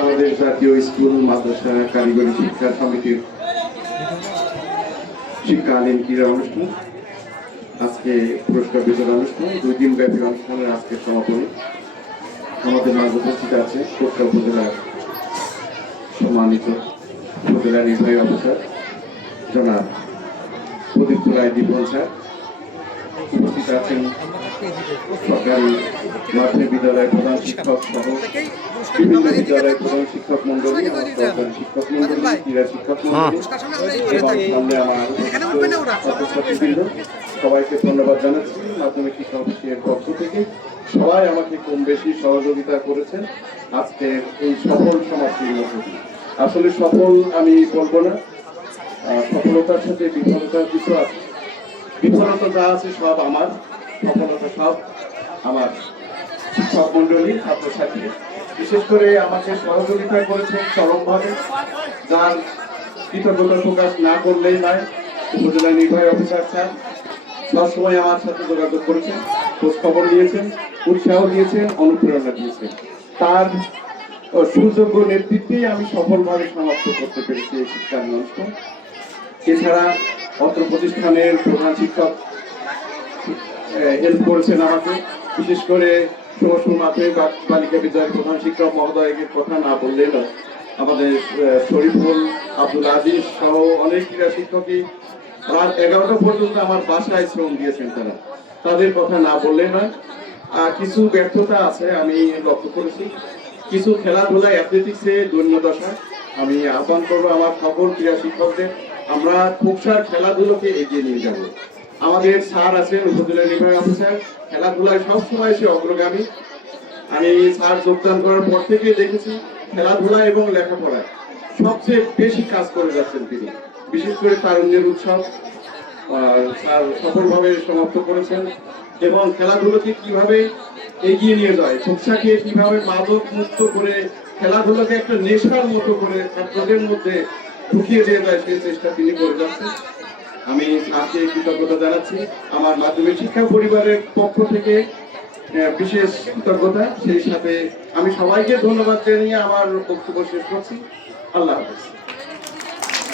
বাংলাদেশ জাতীয় স্কুল, মাদ্রাসা, কারিগরি শিক্ষা সমিতির শিক্ষালীন ক্রীড়া অনুষ্ঠান। আজকে পুরস্কার বিতরণ অনুষ্ঠান, দুই দিন ব্যাপী অনুষ্ঠানের আজকে সমাপনী। আমাদের মাঝে উপস্থিত আছে কোটকা উপজেলার সম্মানিত উপজেলা নির্বাহী অফিসার জনাব প্রদীপ্ত রায় দীপন স্যার। উপস্থিত আছেন সরকারি মাধ্যমিক বিদ্যালয়ের প্রধান শিক্ষক সহ বিভিন্ন বিদ্যালয়ের প্রধান শিক্ষক মন্ডলী সরকারি শিক্ষক মন্ডলী ক্রীড়া শিক্ষক মন্ডলী এবং সামনে আমার ছাত্রছাত্রীবৃন্দ সবাইকে ধন্যবাদ জানাচ্ছি মাধ্যমিক শিক্ষা অফিসের পক্ষ থেকে। সবাই আমাকে কম বেশি সহযোগিতা করেছেন আজকে এই সফল সমাপ্তির মধ্যে দিয়ে। আসলে সফল আমি বলব না। সফলতার সাথে বিফলতার কিছু আছে। বিফলতা যা আছে সব আমার সফলতা সব আমার শিক্ষক মন্ডলী ছাত্রছাত্রী বিশেষ করে আমাকে সহযোগিতা করেছেন চরমভাবে যার কৃতজ্ঞতা প্রকাশ না করলেই নয় উপজেলা নির্বাহী অফিসার স্যার সবসময় আমার সাথে যোগাযোগ করেছেন খোঁজ খবর নিয়েছেন উৎসাহ দিয়েছেন অনুপ্রেরণা দিয়েছেন তার সুযোগ্য নেতৃত্বেই আমি সফলভাবে সমাপ্ত করতে পেরেছি এই শিক্ষানুষ্ঠান এছাড়া অত্র প্রতিষ্ঠানের প্রধান শিক্ষক হেল্প করেছেন আমাকে। বিশেষ করে সমস্ত মাধ্যমিক বালিকা বিদ্যালয়ের প্রধান শিক্ষক মহোদয়ের কথা না বললে নয়। আমাদের শরীফুল, আব্দুল আজিজ সহ অনেক ক্রীড়া শিক্ষকই রাত এগারোটা পর্যন্ত আমার বাসায় শ্রম দিয়েছেন তারা। তাদের কথা না বললে নয়। আর কিছু ব্যর্থতা আছে, আমি লক্ষ্য করেছি। কিছু খেলাধুলা অ্যাথলেটিক্সে দৈন্যদশা আমি আহ্বান করব আমার সকল ক্রীড়া শিক্ষকদের আমরা খুবসার খেলাধুলোকে এগিয়ে নিয়ে যাব। আমাদের স্যার আছেন উপজেলা নির্বাহী অফিসার। খেলাধুলায় সবসময় সে অগ্রগামী। আমি স্যার যোগদান করার পর থেকে দেখেছি খেলাধুলা এবং লেখাপড়ায় সবচেয়ে বেশি কাজ করে যাচ্ছেন তিনি, বিশেষ করে তারুণ্যের উৎসব। স্যার সফলভাবে সমাপ্ত করেছেন এবং খেলাধুলোকে কীভাবে এগিয়ে নিয়ে যায় ফুকসাকে কীভাবে মাদক মুক্ত করে খেলাধুলোকে একটা নেশার মতো করে ছাত্রদের মধ্যে ঢুকিয়ে দিয়ে যায়, সেই চেষ্টা তিনি করে যাচ্ছেন। আমি আজকে কৃতজ্ঞতা জানাচ্ছি। আমার মাধ্যমিক শিক্ষা পরিবারের পক্ষ থেকে বিশেষ কৃতজ্ঞতা। সেই সাথে আমি সবাইকে ধন্যবাদ জানিয়ে আমার বক্তব্য শেষ করছি। আল্লাহ হাফেজ।